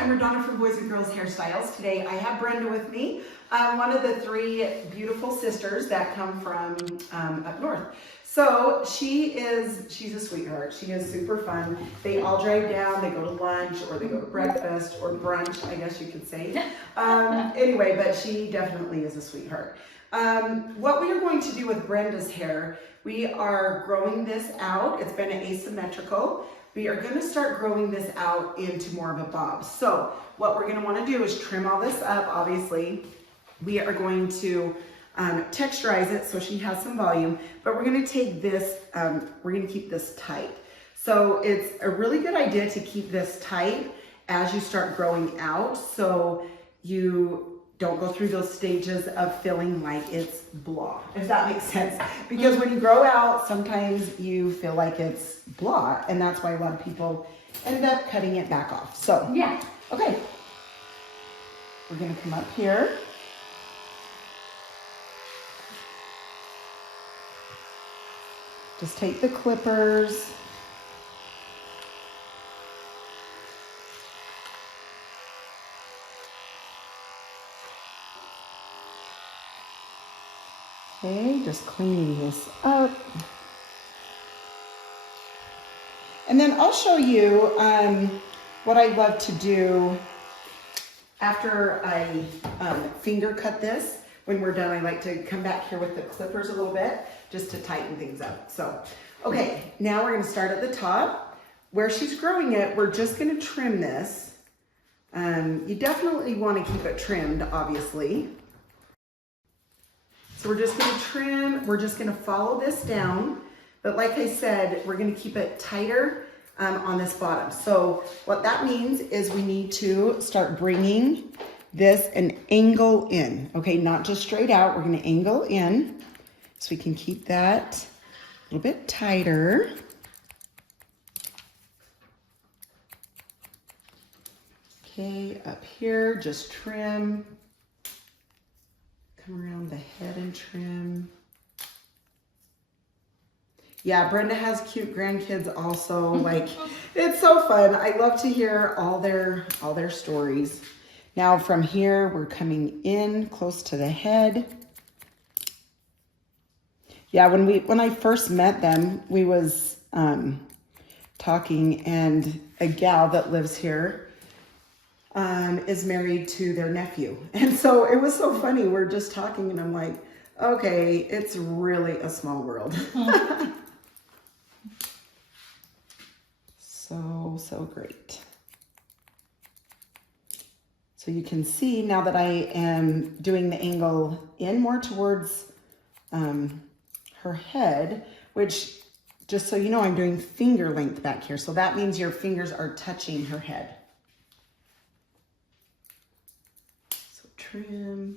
I'm RaDona from Boys and Girls Hairstyles. Today I have Brenda with me, one of the three beautiful sisters that come from up north. So she's a sweetheart. She is super fun. They all drive down, they go to lunch or they go to breakfast or brunch, I guess you could say. Anyway, but she definitely is a sweetheart. What we are going to do with Brenda's hair, we are growing this out. It's been asymmetrical. We are going to start growing this out into more of a bob. So what we're going to want to do is trim all this up, obviously. We are going to texturize it so she has some volume, but we're going to take this, we're going to keep this tight. So it's a really good idea to keep this tight as you start growing out so you don't go through those stages of feeling like it's blah, if that makes sense. Because when you grow out, sometimes you feel like it's blah, and that's why a lot of people end up cutting it back off. So, yeah, okay. We're gonna come up here. Just take the clippers. Okay, just cleaning this up. And then I'll show you what I love to do after I finger cut this. When we're done, I like to come back here with the clippers a little bit just to tighten things up. So, okay, now we're gonna start at the top. Where she's growing it, we're just gonna trim this. You definitely wanna keep it trimmed, obviously. So we're just gonna trim, we're just gonna follow this down, but like I said, we're gonna keep it tighter on this bottom. So what that means is we need to start bringing this an angle in, okay? Not just straight out, we're gonna angle in so we can keep that a little bit tighter. Okay, up here, just trim. Come around the head and trim. Yeah, Brenda has cute grandkids also. Like, it's so fun. I love to hear all their stories. Now from here, we're coming in close to the head. Yeah, when I first met them, we was talking, and a gal that lives here is married to their nephew. And so it was so funny. We're just talking and I'm like, okay, it's really a small world. So great. So you can see now that I am doing the angle in more towards her head, which just so you know, I'm doing finger length back here. So that means your fingers are touching her head. Trim.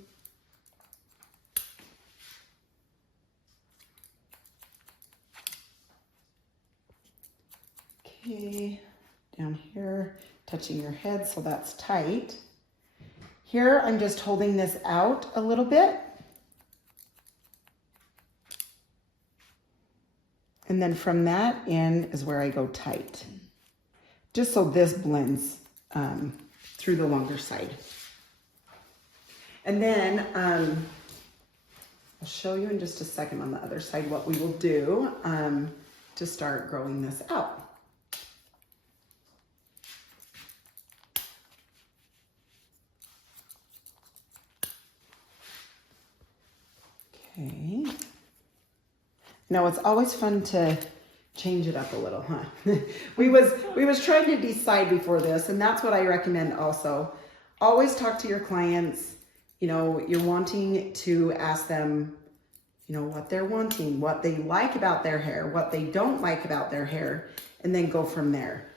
Okay, down here, touching your head, so that's tight. Here, I'm just holding this out a little bit. And then from that in is where I go tight. Just so this blends through the longer side. And then I'll show you in just a second on the other side what we will do to start growing this out. Okay. Now it's always fun to change it up a little, huh? we was trying to decide before this, and that's what I recommend also. Always talk to your clients. You know, you're wanting to ask them, you know, what they're wanting, what they like about their hair, what they don't like about their hair, and then go from there.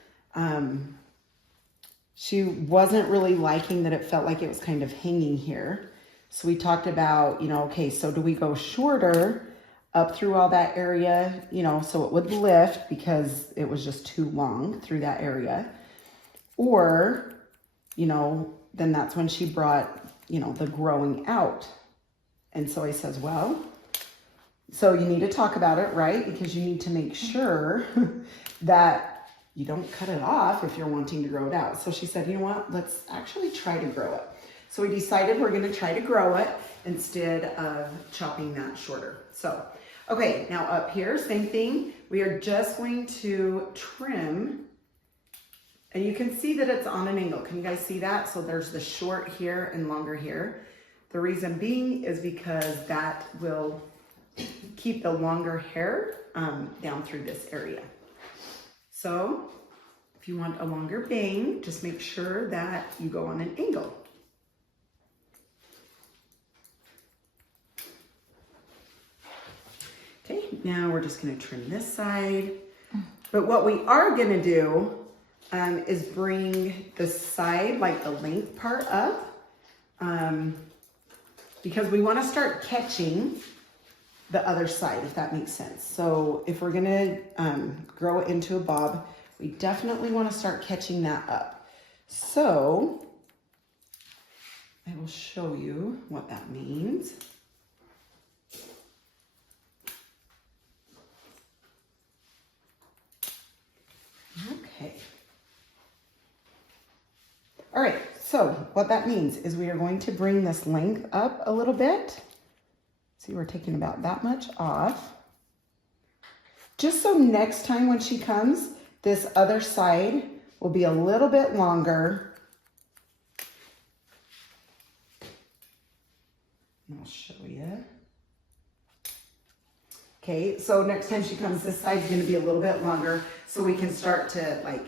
She wasn't really liking that it felt like it was kind of hanging here. So we talked about, you know, okay, so do we go shorter up through all that area, you know, so it would lift because it was just too long through that area. Or, you know, then that's when she brought, you know, the growing out. And so I says, well, so you need to talk about it, right? Because you need to make sure that you don't cut it off if you're wanting to grow it out. So she said, you know what, let's actually try to grow it. So we decided we're gonna try to grow it instead of chopping that shorter. So, okay, now up here, same thing. We are just going to trim, and you can see that it's on an angle. Can you guys see that? So there's the short here and longer here. The reason being is because that will keep the longer hair down through this area. So if you want a longer bang, just make sure that you go on an angle. Okay, now we're just gonna trim this side. But what we are gonna do is bring the side, like the length part up, because we wanna start catching the other side, if that makes sense. So if we're gonna grow it into a bob, we definitely wanna start catching that up. So I will show you what that means. Okay. All right, so what that means is we are going to bring this length up a little bit. See, we're taking about that much off. Just so next time when she comes, this other side will be a little bit longer. And I'll show you. Okay, so next time she comes, this side's gonna be a little bit longer so we can start to like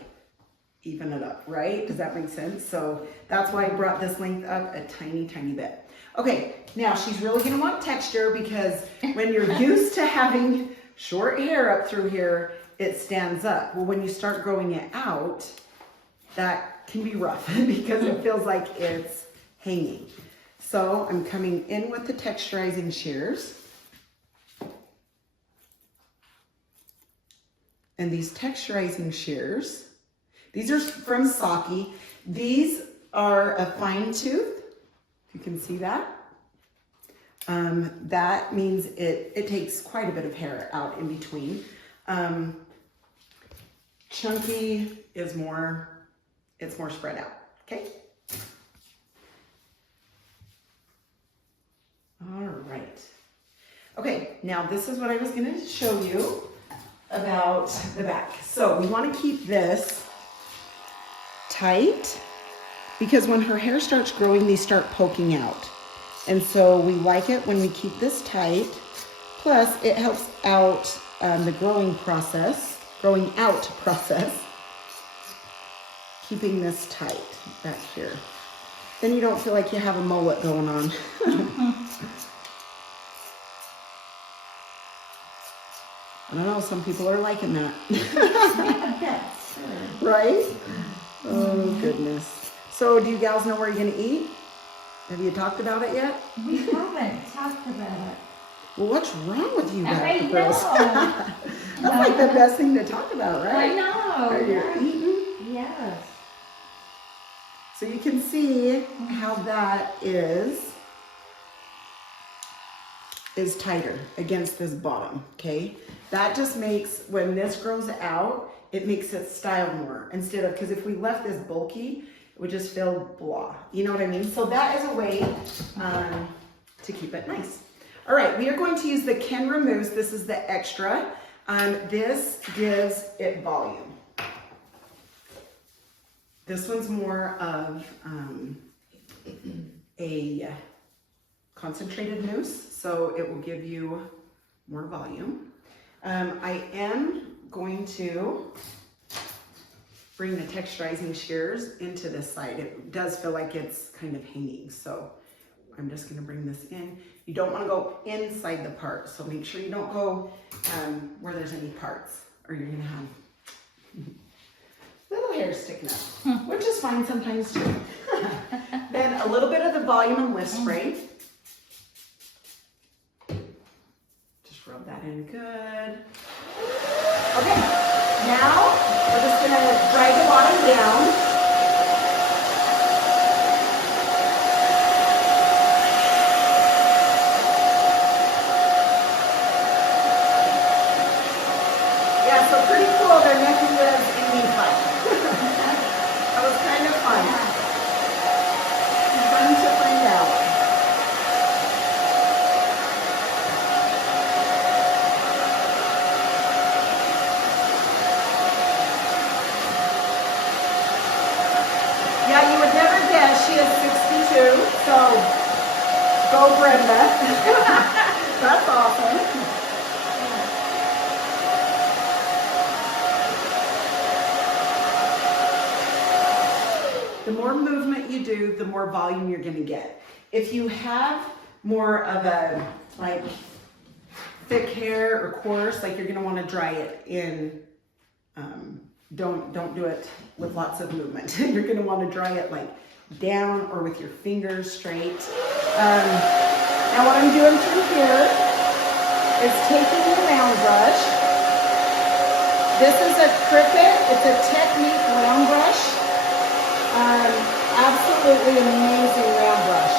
even it up, right? Does that make sense? So that's why I brought this length up a tiny, tiny bit. Okay, now she's really gonna want texture because when you're used to having short hair up through here, it stands up. Well, when you start growing it out, that can be rough because it feels like it's hanging. So I'm coming in with the texturizing shears. And these texturizing shears, these are from Saki. These are a fine tooth. You can see that. That means it takes quite a bit of hair out in between. Chunky is more, it's more spread out, okay? All right. Okay, now this is what I was gonna show you about the back. So we wanna keep this tight because when her hair starts growing, these start poking out. And so we like it when we keep this tight. Plus it helps out the growing out process, keeping this tight back here. Then you don't feel like you have a mullet going on. I don't know, some people are liking that. Right? Oh, goodness. So do you gals know where you're gonna eat? Have you talked about it yet? We haven't talked about it. Well, what's wrong with you guys? I know. That's like the best thing to talk about, right? I know. Are you eating? Yes. So you can see how that is tighter against this bottom, okay? That just makes, when this grows out, it makes it style more instead of, because if we left this bulky, it would just feel blah. You know what I mean? So that is a way to keep it nice. All right, we are going to use the Ken Removes. This is the extra. This gives it volume. This one's more of a concentrated mousse, so it will give you more volume. I am going to bring the texturizing shears into this side. It does feel like it's kind of hanging, so I'm just gonna bring this in. You don't wanna go inside the part, so make sure you don't go where there's any parts, or you're gonna have little hair sticking up, which is fine sometimes too. Then a little bit of the volume and lift spray. Just rub that in good. Okay, now we're just gonna drag the bottom down. Yeah, so pretty cool. They're making this in me do. So go Brenda. That's awesome. The more movement you do, the more volume you're going to get. If you have more of a like thick hair or coarse, like you're going to want to dry it in. Don't do it with lots of movement. You're going to want to dry it like down or with your fingers straight. Now what I'm doing through here is taking the round brush. This is a Cricut. It's a Technique round brush. Absolutely amazing round brush.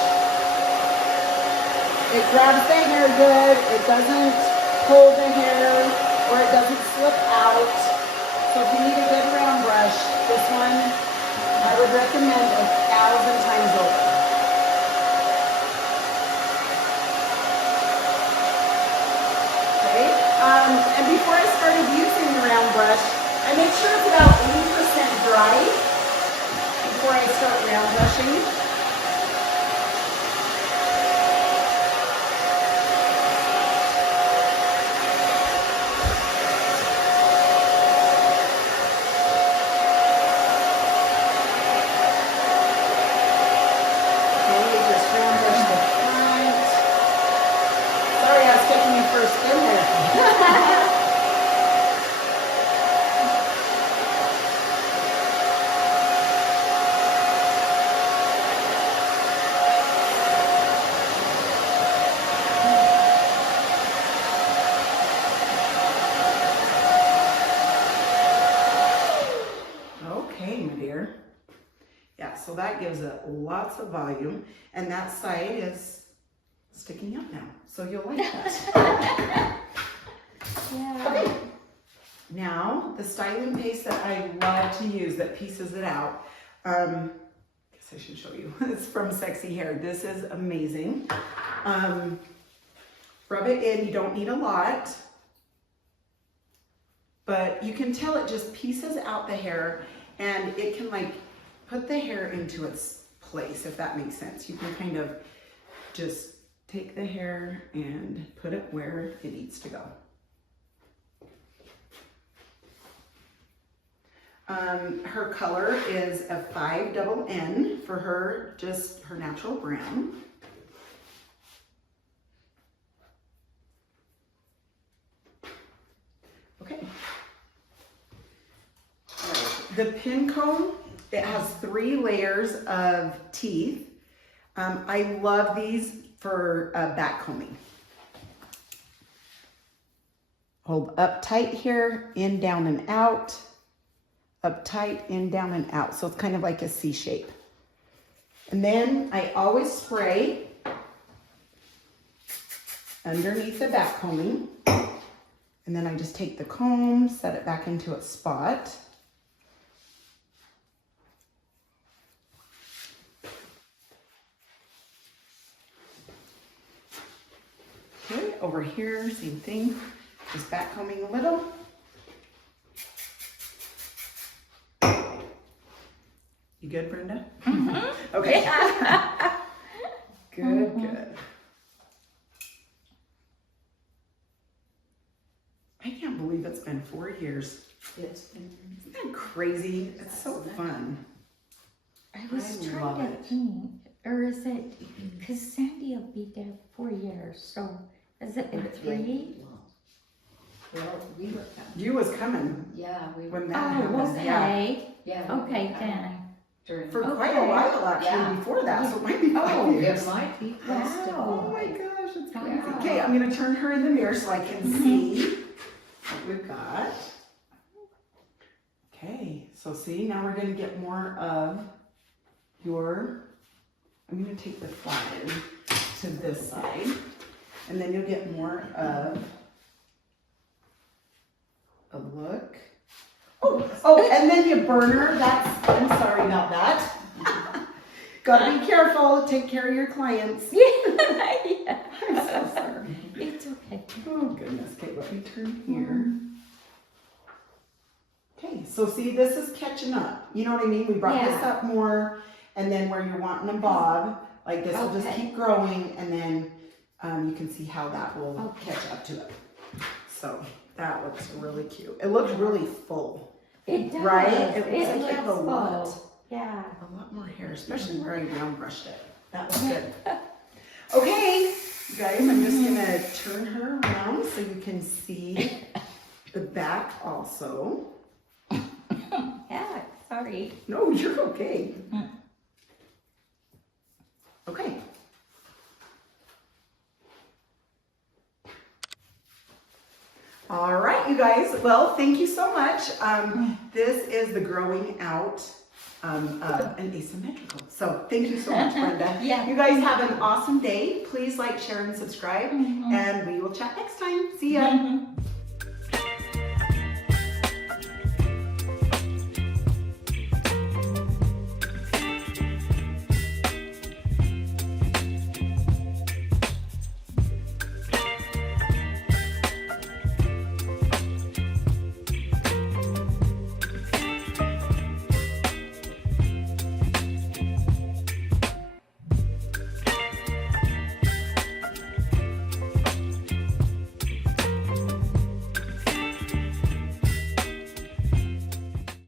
It grabs the hair good. It doesn't pull the hair or it doesn't slip out. So if you need a good round brush, this one I would recommend 1,000 times over. Okay, and before I started using the round brush, I make sure it's about 80% dry before I start round brushing. So that gives it lots of volume, and that side is sticking up now, so you'll like that. Yeah. Okay. Now, the styling paste that I love to use that pieces it out, I guess I should show you. It's from Sexy Hair. This is amazing. Rub it in. You don't need a lot, but you can tell it just pieces out the hair, and it can like put the hair into its place, if that makes sense. You can kind of just take the hair and put it where it needs to go. Her color is a 5NN for her, just her natural brown. Okay. All right. The pin comb, it has 3 layers of teeth. I love these for back combing. Hold up tight here, in, down, and out. Up tight, in, down, and out. So it's kind of like a C shape. And then I always spray underneath the back combing. And then I just take the comb, set it back into its spot. Okay, over here, same thing. Just back combing a little. You good, Brenda? Mm-hmm. Okay. Yeah. Good, mm-hmm. Good. I can't believe it's been 4 years. Isn't that crazy? It's so fun. I was trying to think, or is it, because Sandy will be there 4 years, so is it in 3? Well, we were coming. You was coming. Yeah, we were. When that happened. Okay. Yeah. Okay, then. For quite a while, actually, before that, so it might be 5 years. It might be close to. Oh my gosh, it's crazy. Yeah. Okay, I'm going to turn her in the mirror so I can see what we've got. Okay, so see, now we're going to get more of your, I'm going to take the flat to this side, and then you'll get more of a look. Oh, and then you burn her. I'm sorry about that. Gotta be careful. Take care of your clients. Yeah. I'm so sorry. It's okay. Oh goodness. Okay, let me turn here. Okay, so see, this is catching up. You know what I mean? We brought this up more, and then where you're wanting a bob, Like this will just Okay. keep growing, and then you can see how that will Okay. catch up to it. So that looks really cute. It looks really full, It does. right? It looks like you looks have a lot. full. Yeah. A lot more hair, especially where I round brushed it. That looks good. Okay, you guys, I'm just gonna turn her around so you can see the back also. Yeah, sorry. No, you're okay. Okay. All right, you guys. Well, thank you so much. This is the growing out of an asymmetrical. So thank you so much, Brenda. Yeah. You guys have an awesome day. Please like, share, and subscribe. And we will chat next time. See ya.